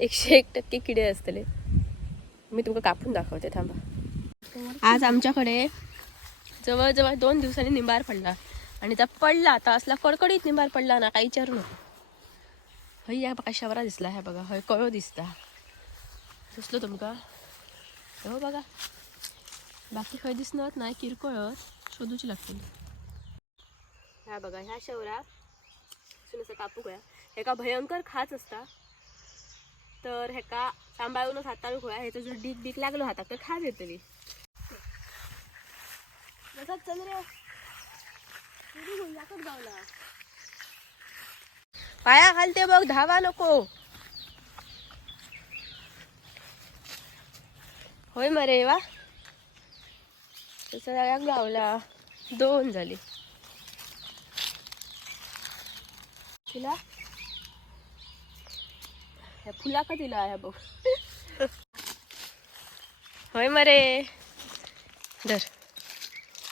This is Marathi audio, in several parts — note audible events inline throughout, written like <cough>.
एकशे एक टक्के किडे असतले. मी तुमका कापून दाखवते थांबा. आज आमच्याकडे जवळजवळ दोन दिवसांनी निंबार पडला. आणि त्या पडला आता असला कडकडीत निंबार पडला ना काही विचारू नको. हय या बघा शवरा दिसला ह्या बघा हय कळो दिसता. दिसलो तुमका? हो बघा. बाकी खंय दिसणार नाही किरकोळच शोधूची लागतील. ह्या बघा ह्या शवरा असं कापूक होया हेका भयंकर खाच असता? तर हेका सांभाळूनच हाताळू खोळा ह्याचं जर डीक डीक लागलो हातात तर खा येतली बसात चल रे गावला पाया घालते बघ धावा नको. होय मरे वा. तसं जाग्याक गावला दोन झाली. तुला? ह्या फुला का दिला ह्या बघ होय मरे। धर.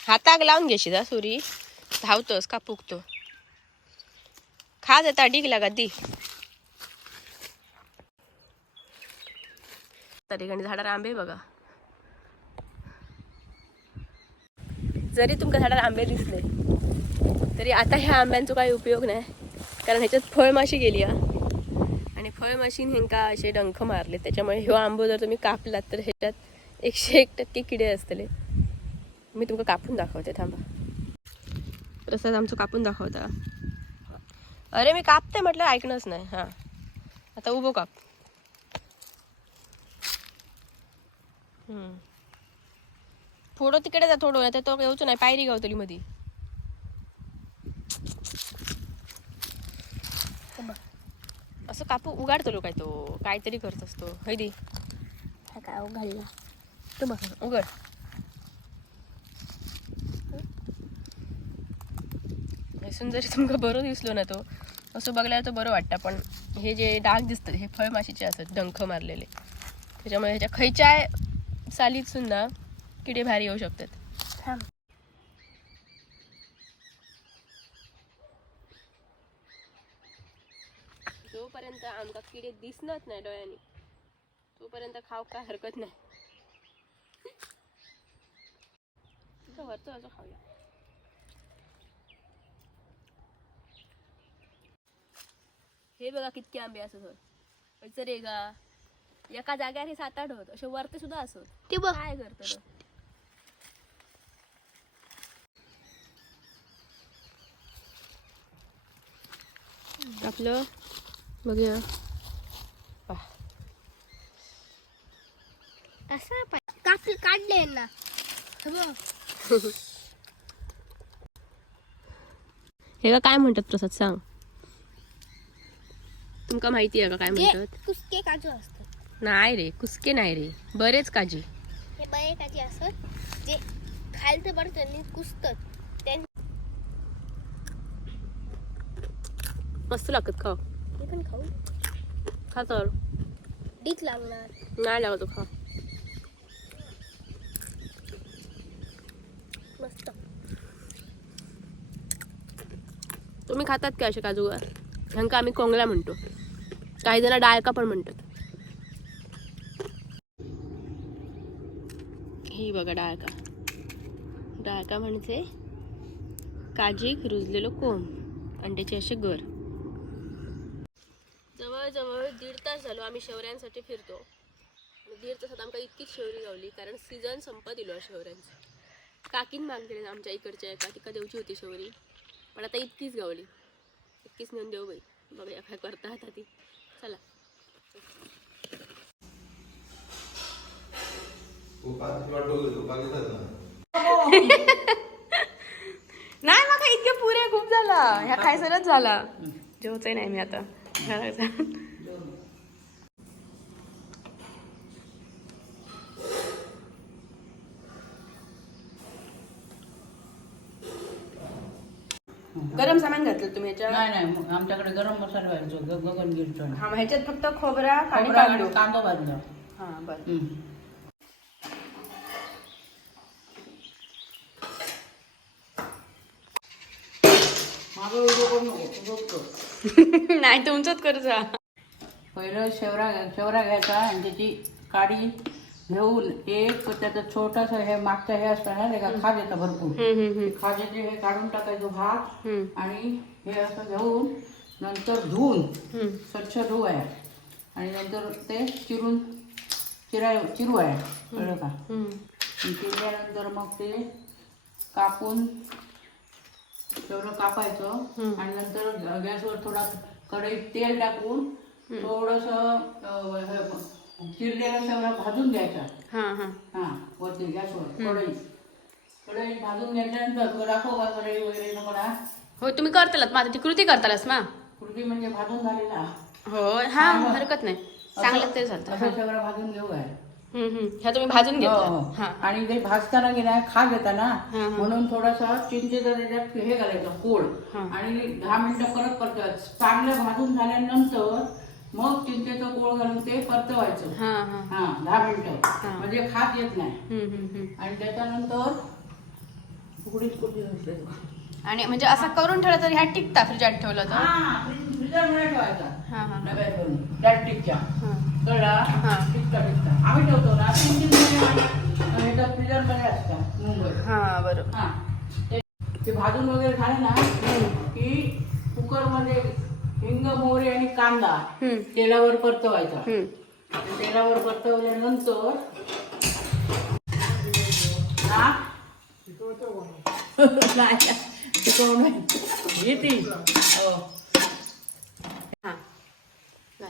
हाताक लावून घेशील हा सुरी. धावतोस का फुगतो? खाज जाता डीक लागा दी. त्या ठिकाणी झाडार आंबे बघा. जरी तुमका झाडार आंबे दिसले तरी आता ह्या आंब्यांचा काही उपयोग नाही. कारण ह्याच्यात फळमाशी गेली हा. फळ मशीन हेंका असे डंख मारले? त्याच्यामुळे ह्यो आंबो जर तुम्ही कापलात तर ह्याच्यात एकशे एक टक्के किडे असतले मी तुमका कापून दाखवते थांबा. प्रसाद आमचं कापून दाखवता. अरे मी कापते म्हटलं ऐकणंच नाही. हां. आता उभो काप. हम्म. थोडं तिकडे जा थोडं तर तो येऊच नाही. पायरी गावतली मधी. असं कापू उगाडतो काय तो. काहीतरी करत असतो. हैदी हा काय घालला तो बघ उघड. दिसून जरी तुमका बरं दिसलो ना तो. असं बघल्यावर तो बरं वाटतं पण हे जे डाग दिसतात हे फळमाशीचे असतात डंख मारलेले. त्याच्यामुळे ह्याच्या खयच्या सालीत सुद्धा किडे भारी येऊ शकतात. जोपर्यंत आमका किडे दिसणार नाही डोळ्याने तोपर्यंत खाऊ काय हरकत नाही. वरचं असं खाऊया. हे बघा कितके आंबे असत. रे गा एका जाग्यावर हे सात आठ होत. असे वरते सुद्धा असत. ते बघ. काय करतो आपलं बघूया. असं काप काढले ना. हे. काय म्हणतात प्रसाद सांग. तुमका माहिती आहे का काय म्हणतात? कुसके काजू असतात. नाही रे कुसके नाही रे. बरेच काजी. हे बळे काजी असत जे खालचं पडतं आणि कुसतात. मस्त लागत खा ते पण खाऊ. खा तर. डीक लागणार. नाही लागत खा. मस्त. तुम्ही खातात का असे काजू ह्यांका आम्ही कोंगला म्हणतो. काही जण डाळका पण म्हणतात. ही बघा डाळका. डाळका म्हणजे काजीक रुजलेलो कोंब आणि त्याचे असे गर. जवळजवळ दीड तास झालो आम्ही शेवऱ्यांसाठी फिरतो. आणि दीड तासात आमकां इतकीच शेवरी गावली कारण सीझन संपत दिलो शेवऱ्यांचं. काकीन मागले आमच्या इकडच्या एका तिका देवची होती शेवरी. पण आता इतकीच गावली. इतकीच नेऊन देऊ हो बाई. बघूया काय करता आता ती. चला. <laughs> नाही मग इतके पुरे खूप झाला. ह्या खायसरच झाला. जेवचंय नाही मी आता. <laughs> गरम सामान घातलं तुम्ही ह्याच्या नाही नाही मग आमच्याकडे गरम मसाला व्हायचो गगन गिरतो हा मग ह्याच्यात फक्त खोबरा आणि कांदो आणि कांदा. भाजला. हा बरं हम्म. मागं उभं करू नको, उभं कर. नाही तुमचंच कर जा. पहिलं शेवरा शेवरा घ्यायचा आणि त्याची काडी घेऊन एक त्याचं छोटंसं हे मागचं हे असतं ना का खाज येतं भरपूर खाजेचे हे काढून टाकायचं भात आणि हे असं घेऊन नंतर धुवून. स्वच्छ धुव आहे आणि नंतर ते चिरून चिराय चिरू आहे कळलं का? चिरल्यानंतर मग ते कापून तेवढं कापायचं. आणि नंतर गॅसवर थोडा कढईत तेल टाकून थोडस चिरलेला सगळा भाजून घ्यायचा. हा हा. हा वरती गॅसवर कढईत कढईत भाजून घेतल्यानंतर तुला दाखव का कढई वगैरे नको ना हो तुम्ही करतालच. मग आता ती कृती करतालच मा कुर्ती म्हणजे भाजून झालेला. हो हा हरकत नाही. चांगलं ते असं सगळं भाजून घेऊ हम्म. ह्या तुम्ही भाजून हो, घेतला हो. हा. आणि ते भाजताना गेला खाग येता ना हा, हा. म्हणून थोडासा चिंचेचा त्याच्यात हे घालायचं कोळ. हा. आणि दहा मिनिटं परत परतवायचं. चांगलं भाजून झाल्यानंतर मग चिंचेचं कोळ घालून ते परतवायचं. हा हा. हा दहा मिनिटं. म्हणजे खात येत नाही. हम्म, हम्म, हम्म. आणि त्याच्यानंतर उकडीत कुठे घातले. आणि म्हणजे असं करून ठेवलं तर ह्या टिकता फ्रीजात ठेवलं तर? हा फ्रीजरमध्ये ठेवायचा. हा हा भरून प्लॅस्टिकच्या हा. कळला? हा. टिकता टिकता आम्ही ठेवतो ना तीन तीन महिने तर फ्रीजरमध्ये असतात मुंबईत. हा बरोबर. हा. ते भाजून वगैरे झाले ना की कुकरमध्ये हिंग मोहरी आणि कांदा हम्म, तेलावर परतवायचा. तेलावर परतवल्यानंतर हा? <laughs> नाही. येते.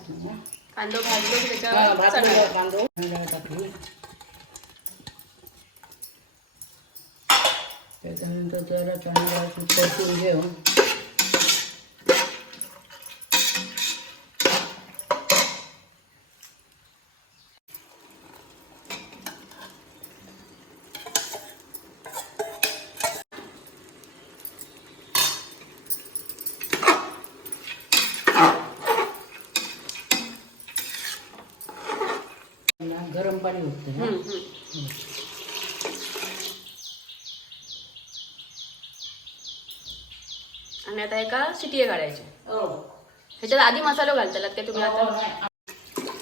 कांदो भाजलो की हा, त्याच्यावर भाजलेला चढवायचा. कांदो कांदा टाकली त्याच्यानंतर जरा चांगला परतून घेऊन पाणी होतं हम्म, हम्म. आणि आता एका शिटी काढायची हो. ह्याच्यात आधी मसालो घालतालात काय तुम्ही आता?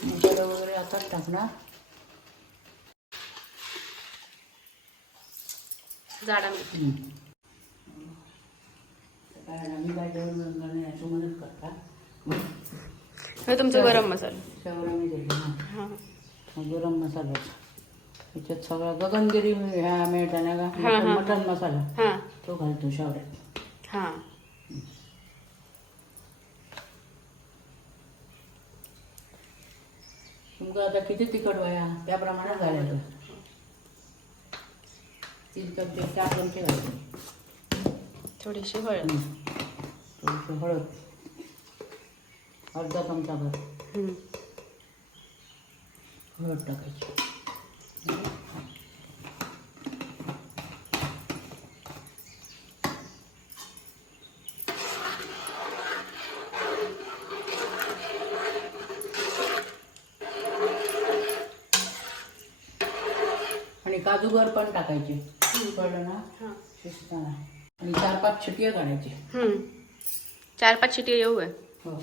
मसाला वगैरे आताच टाकणार. जाडा मीठ. काय आम्ही काय जेवण करण्याची मदत करता. हे तुमचं गरम मसाला. दिली ना हा. गरम मसाला. त्याच्यात सगळा गगनगिरी ह्या मिळताना का? हा, हा. मटन मसाला. हा. तो घालतो शेवड्यात. हा. तुमका आता किती तिखट वया त्याप्रमाणे घालायचं. तीन चमचे चार चमचे घालायचे. थोडीशी हळद. थोडीशी हळद. अर्धा चमचा भर. हळद टाकायची. आणि काजूगर पण टाकायचे. कळलं ना हा. शिजताना. आणि चार पाच छिटिया काढायचे. हम्म. चार पाच शिटी येऊ आहे हो.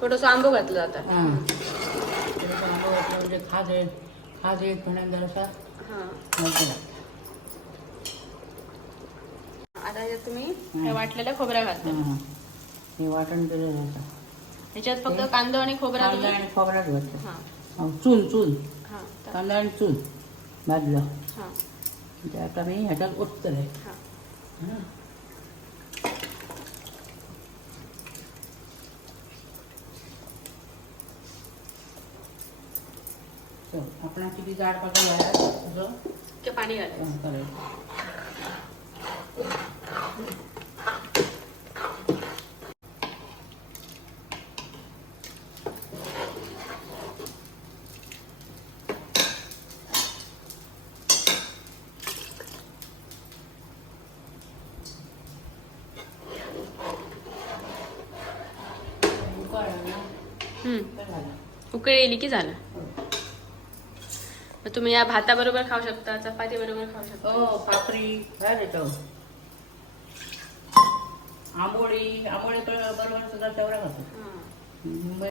थोडंसं आंबो घातलं जातं हां. आंबा घातलं म्हणजे खाज आहे खाज एक म्हणून हा. लागतं. आता ह्याच्यात तुम्ही हे वाटलेल्या खोबऱ्या घालता. हां वाटण केलं ह्याच्यात फक्त कांदा आणि खोबरा आणि खोबराच हो, चूल चूल. हा कांदा आणि चूल. भाजलं हा. ते आता मी ह्याच्यात ओतलं आहे हा. चल, आपण किती जाड पाकळी पाणी घालायचं असं करायचं उकळी येली की झालं? मग तुम्ही या भाताबरोबर खाऊ शकता चपाती बरोबर खाऊ शकता. हो पापरी काय देतो आंबोळी आंबोळी बरोबर सुद्धा शेवरा खातो.